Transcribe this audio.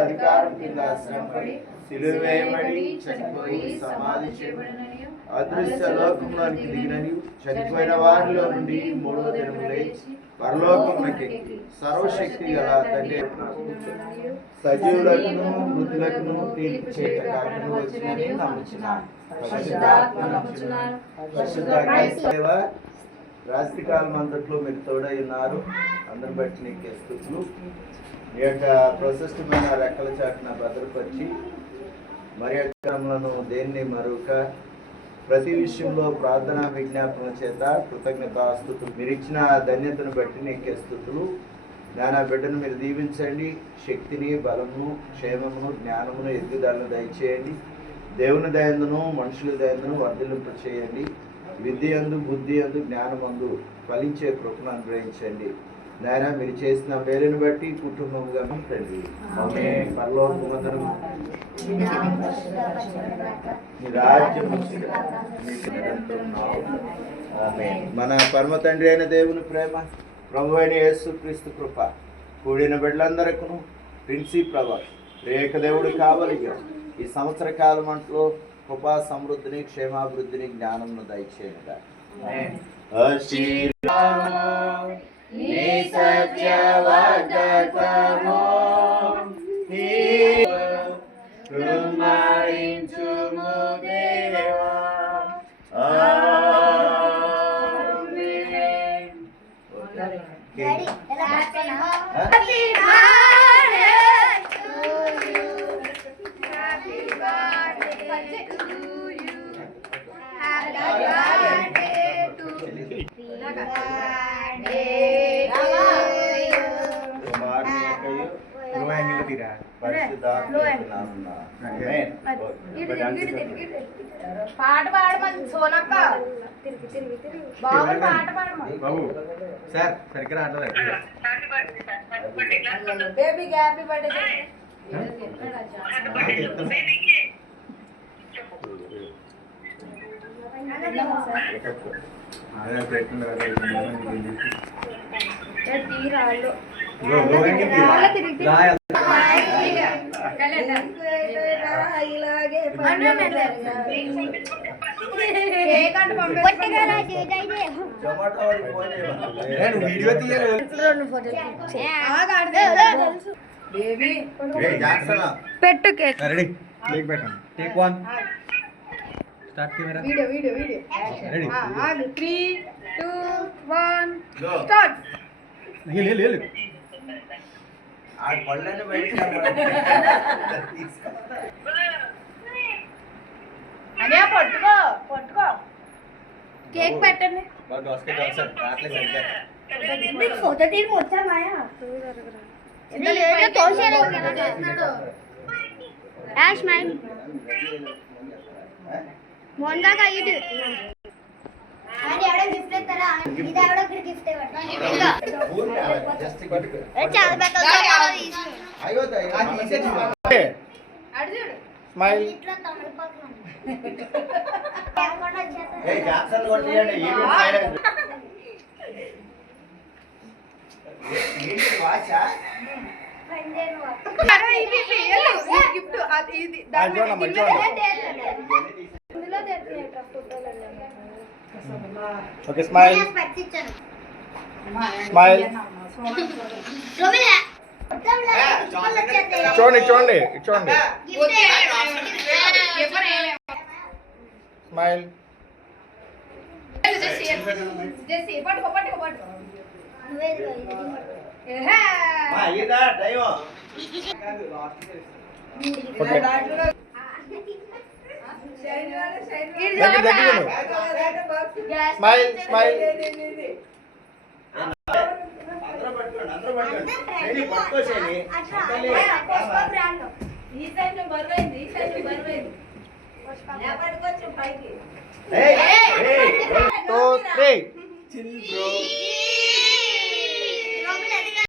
అధికారం కింద శ్రమపడి సిలువ వేయబడి చనిపోయి సమాధి చేయబడినని అదృశ్య లోకంలోనికి దిగినని చనిపోయిన వారిలో నుండి మూడవ దినము లేచి పరలోకమునకి సర్వశక్తి గల తండ్రి సజీవులకును మృతులకును తీర్పు చేయటానికి వచ్చినని నమ్ముచున్నాను. రాత్రికాలం అంతట్లో మీరు తోడై ఉన్నారు. అందరి బట్టి నీకే స్తుతులు. ఈ యొక్క ప్రశస్తమైన రెక్కల చాటున భద్రపరిచి మరి అక్షరములను దేన్ని మరొక ప్రతి విషయంలో ప్రార్థనా విజ్ఞాపనల చేత కృతజ్ఞతాస్తుతులు మీరు ఇచ్చిన ధన్యతను బట్టి నీకే స్తుతులు. జ్ఞాన బిడ్డను మీరు దీవించండి. శక్తిని, బలము, క్షేమమును, జ్ఞానమును, ఎదుగుదలను దయచేయండి. దేవుని దయందును మనుషుల దయందును వర్ధిల్లింప చేయండి. విద్య యందు, బుద్ధి యందు, జ్ఞానమందు ఫలించే కృపను అనుగ్రహించండి. నాయన మీరు చేసిన మేలుని బట్టి కుటుంబంగా తండ్రి పరలోకమందును మన పరమ తండ్రి అయిన దేవుని ప్రేమ, ప్రభు అయిన యేసు క్రీస్తు కృప, కూడిన బిడ్డలందరికీ ప్రిన్సి ప్రభ రేఖ దేవుడు కావలిగా ఈ సంవత్సర కాలం అంట్లో కృపా సమృద్ధిని, క్షేమాభివృద్ధిని, జ్ఞానమును దయచేయగా సత్యవాదము కృమాయించుము దేవా. పాట పాడమని సోనక్క బాబు పాట పాడమని బాబు సార్ సరిగ్గా రావట్లేదు. బేబీకి హ్యాపీ బర్త్డే. వీడియో పెట్టు కేక్ పెట్టండి. Take one start camera. Video video video ready. 3 2 1 start. లేదు ఆ పళ్ళని బయటికి అనే పట్టుకో పట్టుకో కేక్ పెట్టండి. మీకు ఫోటో తీసి వచ్చా మాయా స్మైల్ మొందాక ఇటు అది ఎవడో గిఫ్ట్ ఇస్తారా? ఇది ఎవడో గిఫ్ట్ ఇవ్వట చాలా పెద్ద అయ్యో స్మైల్ ఇట్లా తమిళపాకు ఏ జాక్సన్ కొట్టియండి. ఏంటి వాచా అరే ఇది గిఫ్ట్ అది ఇది దాంట్లో ఇందులో తెట్లేట ఫోటోలు. ఓకే స్మైల్ స్మైల్ చూడండి చూడండి చూడండి స్మైల్ పట్టుకో పట్టుకో పట్టుకో స్మైల్ స్మైల్ ఈ సైడ్ బరువైంది ఈ సైడ్ బరువైంది పట్టుకొచ్చు పైకి 2 3